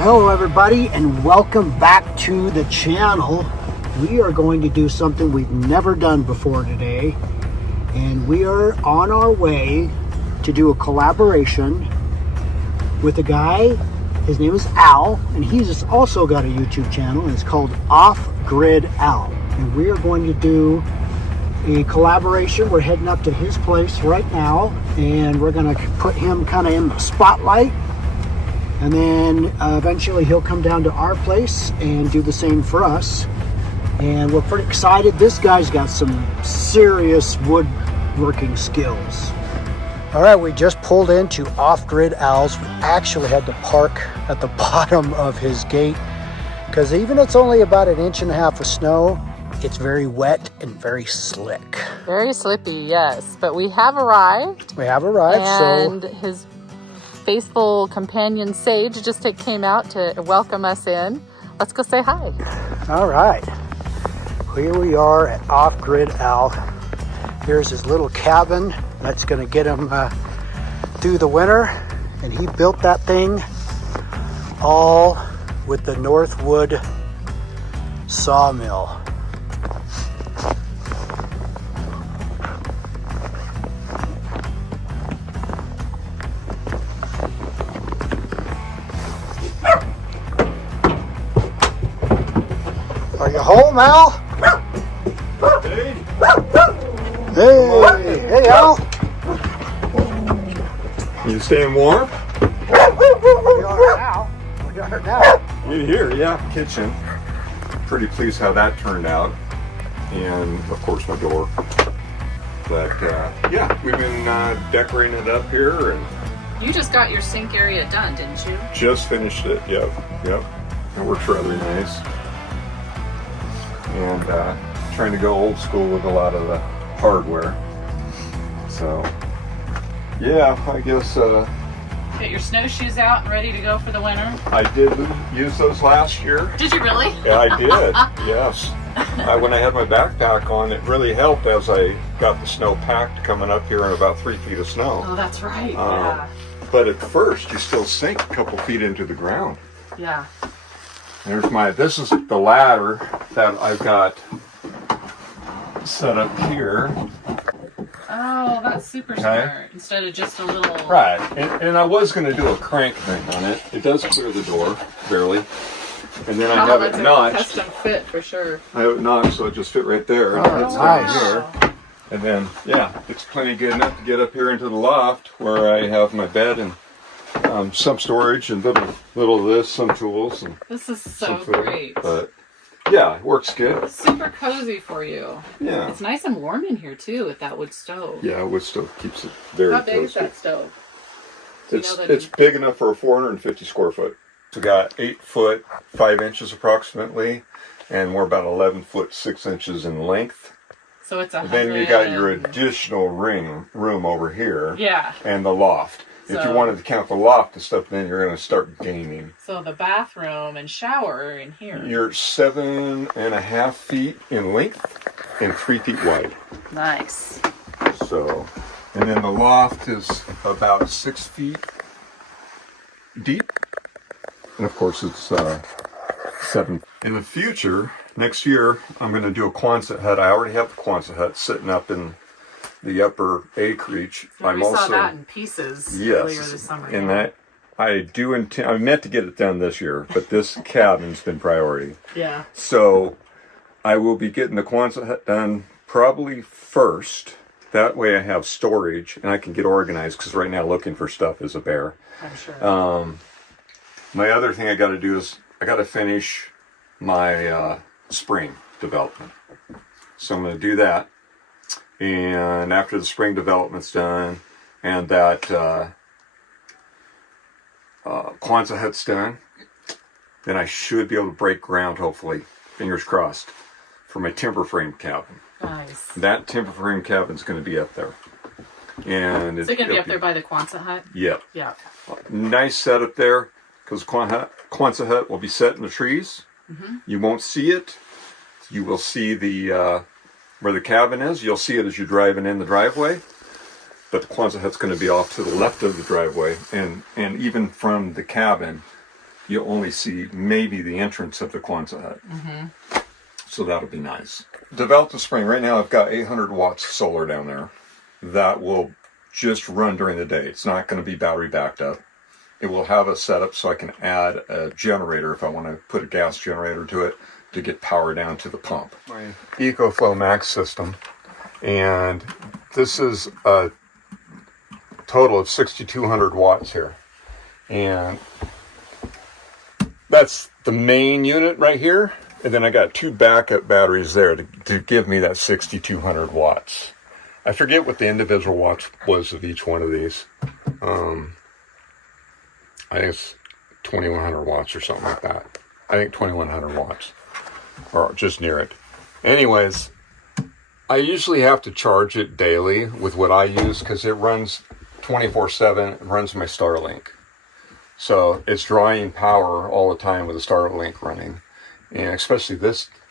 Hello everybody and welcome back to the channel. We are going to do something we've never done before today, and we are on our way to do a collaboration with a guy. His name is Al, and he's also got a YouTube channel, and it's called Off Grid Al, and we are going to do a collaboration. We're heading up to his place right now, and we're going to put him kind of in the spotlight. And then eventually he'll come down to our place and do the same for us. And we're pretty excited. This guy's got some serious woodworking skills. All right, we just pulled into Off-Grid Al's. We actually had to park at the bottom of his gate because even though it's only about 1.5 inches of snow, it's very wet and very slick. Very slippy, yes. But we have arrived. We have arrived, and his faithful companion Sage just came out to welcome us in. Let's go say hi. All right, here we are at Off-Grid Al. Here's his little cabin that's going to get him through the winter, and he built that thing all with the Northwood sawmill. Are you home, Al? Hey. Hey, Al. You staying warm? We are now. We are now. You here? Yeah, kitchen. Pretty pleased how that turned out, and of course my door. But yeah, we've been decorating it up here, and You just got your sink area done, didn't you? just finished it. Yep. It works rather nice. And trying to go old school with a lot of the hardware. So yeah, I guess Get your snowshoes out and ready to go for the winter. I did use those last year. Did you really? Yeah, I did. Yes. When I had my backpack on, it really helped as I got the snow packed coming up here in about 3 feet of snow. Oh, that's right. Yeah. But at first, you still sink a couple feet into the ground. Yeah. This is the ladder that I've got set up here. Oh, that's super smart. Instead of just a little... Right, and I was going to do a crank thing on it. It does clear the door, barely. And then I have it notched. Custom fit for sure. I have it notched so it just fit right there. Oh, It's nice. down here. And then, yeah, it's plenty good enough to get up here into the loft where I have my bed and some storage and little of this, some tools. And This is so some food. great. But yeah, it works good. Super cozy for you. Yeah. It's nice and warm in here too with that wood stove. Yeah, wood stove keeps it very How big is cozy. that stove? Do you know that It's big enough for a 450 square foot. So we got 8 foot 5 inches approximately, and we're about 11 foot 6 inches in length. So it's And then you got your additional room over here. Yeah. And the loft. If you So- wanted to count the loft and stuff, then you're going to start gaining. So the bathroom and shower are in here. You're 7.5 feet in length and 3 feet wide. Nice. So, and then the loft is about 6 feet deep. And of course it's 7. In the future, next year, I'm going to do a Quonset hut. I already have the Quonset hut sitting up in the upper acreage. We saw that in pieces earlier this Yes, summer. and yeah. that I do intend. I meant to get it done this year, but this cabin's been priority. Yeah. So I will be getting the Quonset hut done probably first. That way I have storage and I can get organized, because right now looking for stuff is a bear. I'm sure. My other thing I got to do is I got to finish my spring development. So I'm going to do that. And after the spring development's done and that Quonset hut's done, then I should be able to break ground, hopefully, fingers crossed, for my timber frame cabin. Nice. That timber frame cabin's going to be up there. And Is it going to be up there by the Quonset hut? Yep. Yeah. Nice setup there, because Quonset hut will be set in the trees. Mm-hmm. You won't see it. You will see the where the cabin is. You'll see it as you're driving in the driveway. But the Quonset hut's going to be off to the left of the driveway, and even from the cabin, you'll only see maybe the entrance of the Kwanzaa hut. So that'll be nice. Developed the spring. Right now I've got 800 watts solar down there that will just run during the day. It's not going to be battery backed up. It will have a setup so I can add a generator if I want to put a gas generator to it to get power down to the pump. My EcoFlow Max system, and this is a total of 6,200 watts here, and that's the main unit right here, and then I got 2 backup batteries there to give me that 6,200 watts. I forget what the individual watts was of each one of these. I think it's 2,100 watts or something like that. I think 2,100 watts, or just near it. Anyways, I usually have to charge it daily with what I use because it runs 24/7. It runs my Starlink. So it's drawing power all the time with the Starlink running. And especially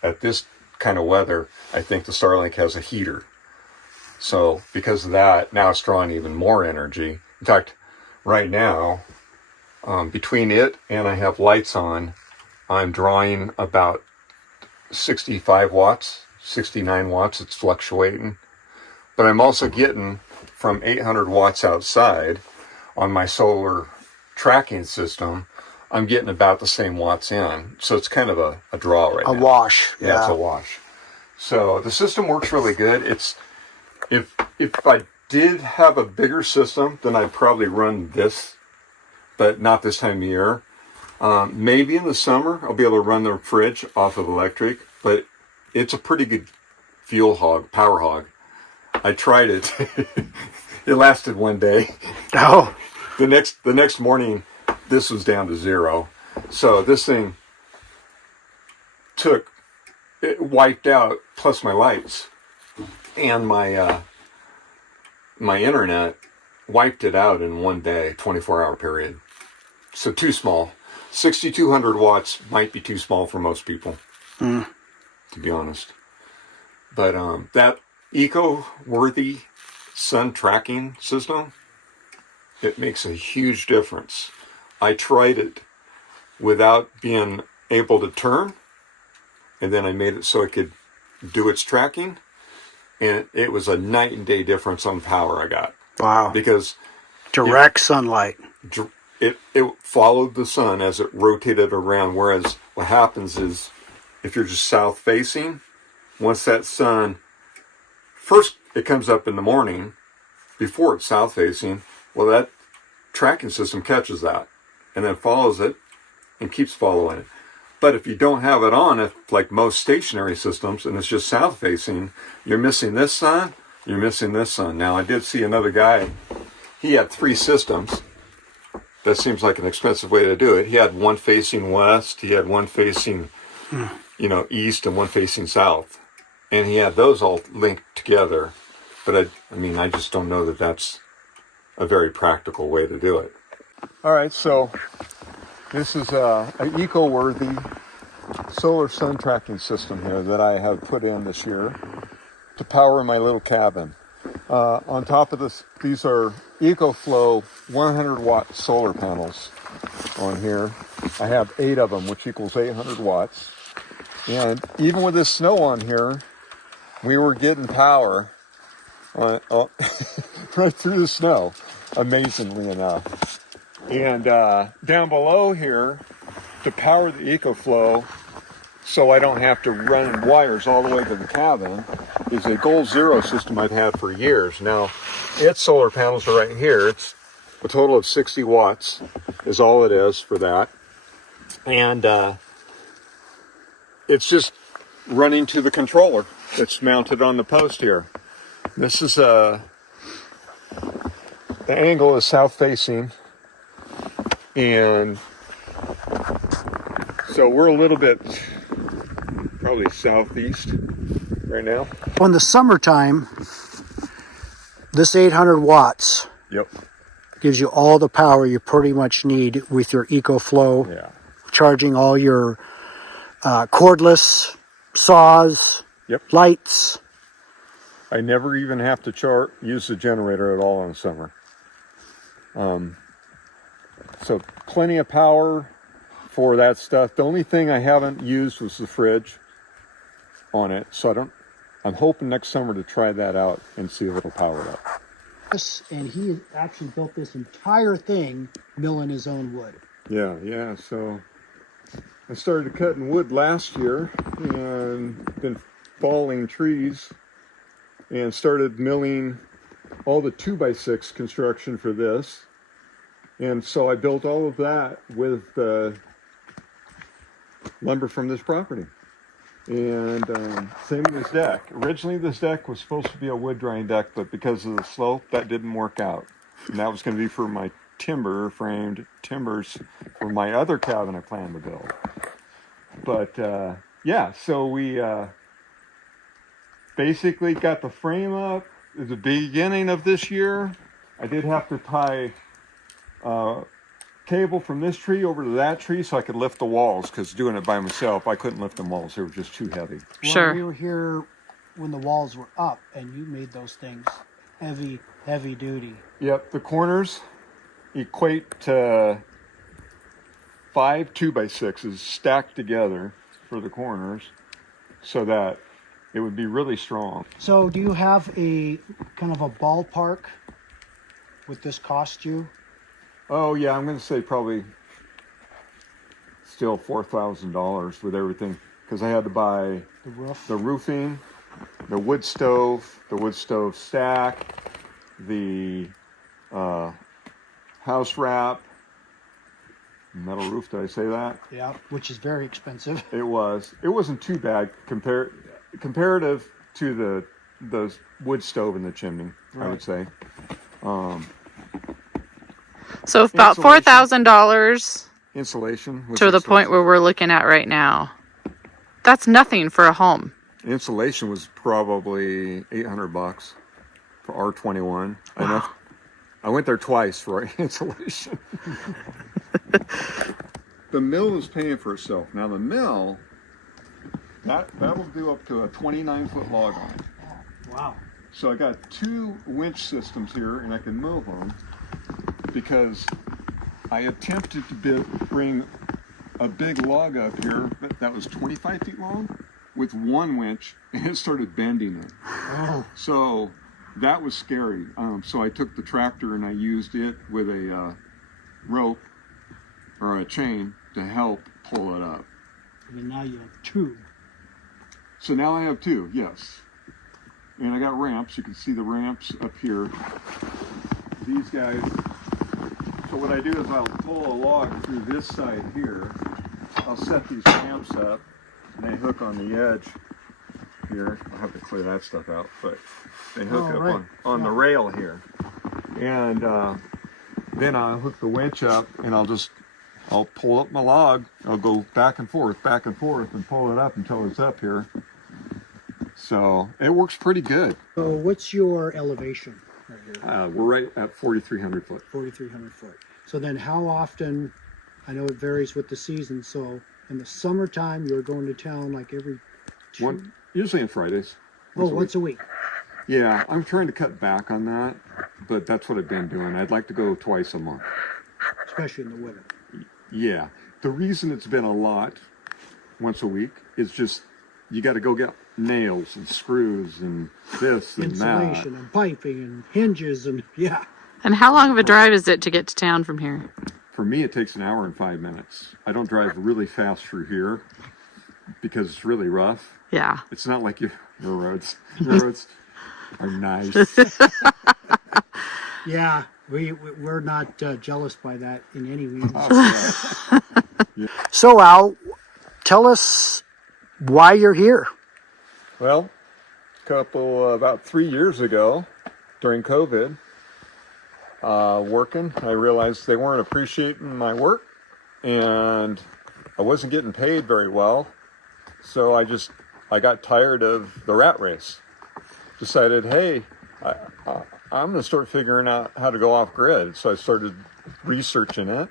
at this kind of weather, I think the Starlink has a heater. So because of that, now it's drawing even more energy. In fact, right now, between it and I have lights on, I'm drawing about 65 watts, 69 watts. It's fluctuating. But I'm also getting from 800 watts outside on my solar tracking system. I'm getting about the same watts in. So it's kind of a draw right now. A wash. Yeah, it's a wash. So the system works really good. It's if I did have a bigger system, then I'd probably run this, but not this time of year. Maybe in the summer, I'll be able to run the fridge off of electric, but it's a pretty good power hog. I tried it. It lasted one day. Oh. The next morning, this was down to 0. So this thing it wiped out, plus my lights and my internet wiped it out in one day, 24-hour period. So too small. 6,200 watts might be too small for most people, to be honest. But that eco-worthy sun tracking system, it makes a huge difference. I tried it without being able to turn, and then I made it so it could do its tracking, and it was a night and day difference on power I got. Wow. Because direct sunlight. It followed the sun as it rotated around, whereas what happens is if you're just south facing, once that sun, first it comes up in the morning before it's south facing, well, that tracking system catches that and then follows it and keeps following it. But if you don't have it on, like most stationary systems, and it's just south facing, you're missing this sun, you're missing this sun. Now, I did see another guy, he had 3 systems. That seems like an expensive way to do it. He had one facing west, he had one facing, east, and one facing south. And he had those all linked together. But I just don't know that that's a very practical way to do it. All right, so this is an eco-worthy solar sun tracking system here that I have put in this year to power my little cabin. On top of this, these are EcoFlow 100-watt solar panels on here. I have 8 of them, which equals 800 watts. And even with this snow on here, we were getting power right through the snow, amazingly enough. And down below here, to power the EcoFlow, so I don't have to run wires all the way to the cabin, is a Goal Zero system I've had for years. Now, its solar panels are right here. It's a total of 60 watts is all it is for that. And it's just running to the controller that's mounted on the post here. This is the angle is south facing, and so we're a little bit probably southeast right now. In the summertime, this 800 watts gives you all the power you pretty much need with your EcoFlow, charging all your cordless saws, lights. I never even have to use the generator at all in the summer. So plenty of power for that stuff. The only thing I haven't used was the fridge on it, so I'm hoping next summer to try that out and see if it'll power it up. And he actually built this entire thing milling his own wood. Yeah. So I started cutting wood last year and been falling trees and started milling all the 2x6 construction for this. And so I built all of that with lumber from this property. And same with this deck. Originally this deck was supposed to be a wood drying deck, but because of the slope, that didn't work out. And that was going to be for my framed timbers for my other cabin I plan to build. But yeah, so we basically got the frame up at the beginning of this year. I did have to tie cable from this tree over to that tree so I could lift the walls, because doing it by myself, I couldn't lift the walls. They were just too heavy. Sure. Well, we were here when the walls were up, and you made those things heavy duty. Yep, the corners equate to 5 2x6s stacked together for the corners so that it would be really strong. So do you have a kind of a ballpark what this cost you? Oh yeah, I'm going to say probably still $4,000 with everything, because I had to buy The roof? the roofing, the wood stove stack, the house wrap, metal roof. Did I say that? Yeah, which is very expensive. It wasn't too bad comparative to the wood stove and the chimney. Right. I would say. So about $4,000 Insulation was to the point expensive. where we're looking at right now. That's nothing for a home. Insulation was probably $800 for R21. Wow. I went there twice for insulation. The mill is paying for itself. Now the mill, that'll do up to a 29-foot log on it. Wow. So I got 2 winch systems here, and I can move them because I attempted to bring a big log up here that was 25 feet long with 1 winch, and it started bending it. Oh. So that was scary. So I took the tractor and I used it with a rope or a chain to help pull it up. And now you have 2. So now I have 2, yes. And I got ramps. You can see the ramps up here. These guys. So what I do is I'll pull a log through this side here. I'll set these ramps up, and they hook on the edge here. I'll have to clear that stuff out, but they hook up on the rail here. And then I'll hook the winch up, and I'll pull up my log. I'll go back and forth, and pull it up until it's up here. So it works pretty good. So what's your elevation right here? We're right at 4,300 foot. 4,300 foot. So then how often, I know it varies with the season, so in the summertime you're going to town like every Usually on Fridays. once a week. Yeah, I'm trying to cut back on that, but that's what I've been doing. I'd like to go twice a month. Especially in the winter. Yeah. The reason it's been a lot once a week is just you got to go get nails and screws and this and that. Insulation and piping and hinges and yeah. And how long of a drive is it to get to town from here? For me, it takes 1 hour and 5 minutes. I don't drive really fast through here because it's really rough. Yeah. It's not like your roads. Your roads are nice. Yeah, we're not jealous by that in any means. Yeah. So Al, tell us why you're here. Well, about 3 years ago, during COVID, working, I realized they weren't appreciating my work, and I wasn't getting paid very well. So I got tired of the rat race. Decided, hey, I'm going to start figuring out how to go off grid. So I started researching it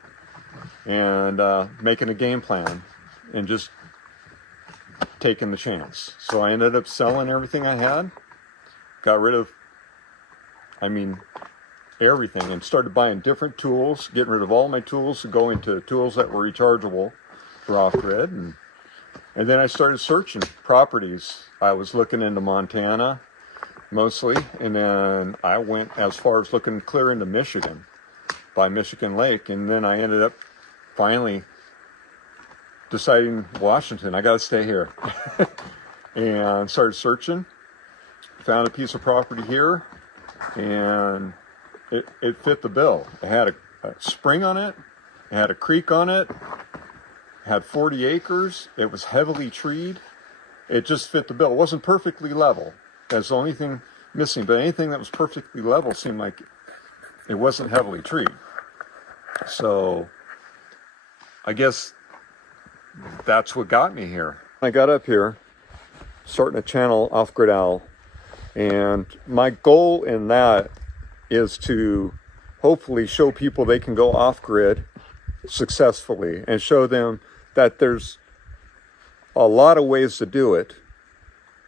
and making a game plan and just taking the chance. So I ended up selling everything I had, got rid of, everything, and started buying different tools, getting rid of all my tools and going to tools that were rechargeable. for off-grid. And then I started searching properties. I was looking into Montana mostly, and then I went as far as looking clear into Michigan, by Michigan Lake, and then I ended up finally deciding Washington, I gotta stay here. And started searching, found a piece of property here, and it fit the bill. It had a spring on it, it had a creek on it, had 40 acres, it was heavily treed. It just fit the bill. It wasn't perfectly level. That's the only thing missing, but anything that was perfectly level seemed like it wasn't heavily treed. So I guess that's what got me here. I got up here, starting a channel Off-Grid Owl, and my goal in that is to hopefully show people they can go off-grid successfully and show them that there's a lot of ways to do it.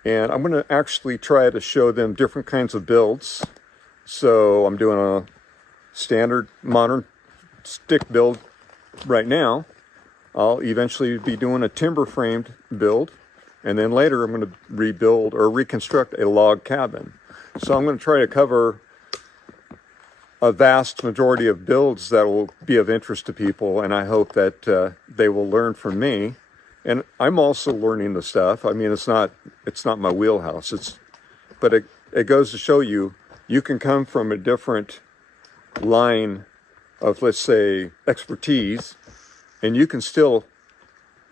And I'm going to actually try to show them different kinds of builds. So I'm doing a standard modern stick build right now. I'll eventually be doing a timber framed build, and then later I'm going to rebuild or reconstruct a log cabin. So I'm going to try to cover a vast majority of builds that will be of interest to people, and I hope that they will learn from me. And I'm also learning the stuff. I mean, it's not my wheelhouse. But it goes to show you can come from a different line of, let's say, expertise, and you can still,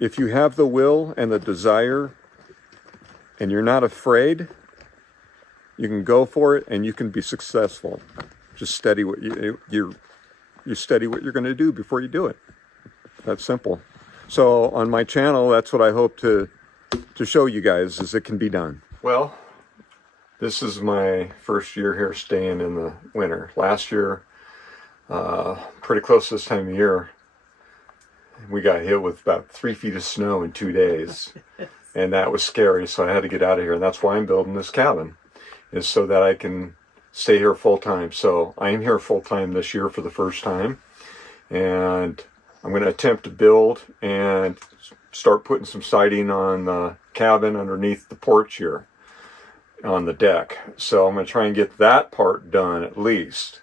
if you have the will and the desire, and you're not afraid, you can go for it and you can be successful. Just study what you study what you're going to do before you do it. That's simple. So on my channel, that's what I hope to show you guys, is it can be done. Well, this is my first year here staying in the winter. Last year, pretty close to this time of year, we got hit with about 3 feet of snow in 2 days. And that was scary, so I had to get out of here. And that's why I'm building this cabin, is so that I can stay here full time. So I am here full time this year for the first time. And I'm going to attempt to build and start putting some siding on the cabin underneath the porch here on the deck. So I'm going to try and get that part done at least,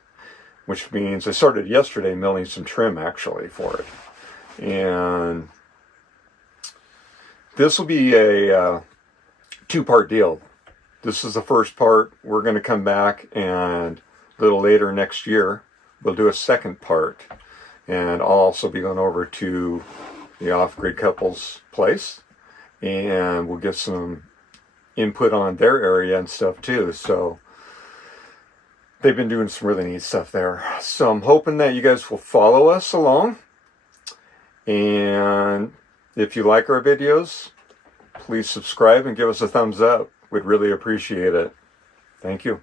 which means I started yesterday milling some trim actually for it. And this will be a two-part deal. This is the first part. We're going to come back, and a little later next year, we'll do a second part. And I'll also be going over to the off-grid couple's place, and we'll get some input on their area and stuff too. So they've been doing some really neat stuff there. So I'm hoping that you guys will follow us along. And if you like our videos, please subscribe and give us a thumbs up. We'd really appreciate it. Thank you.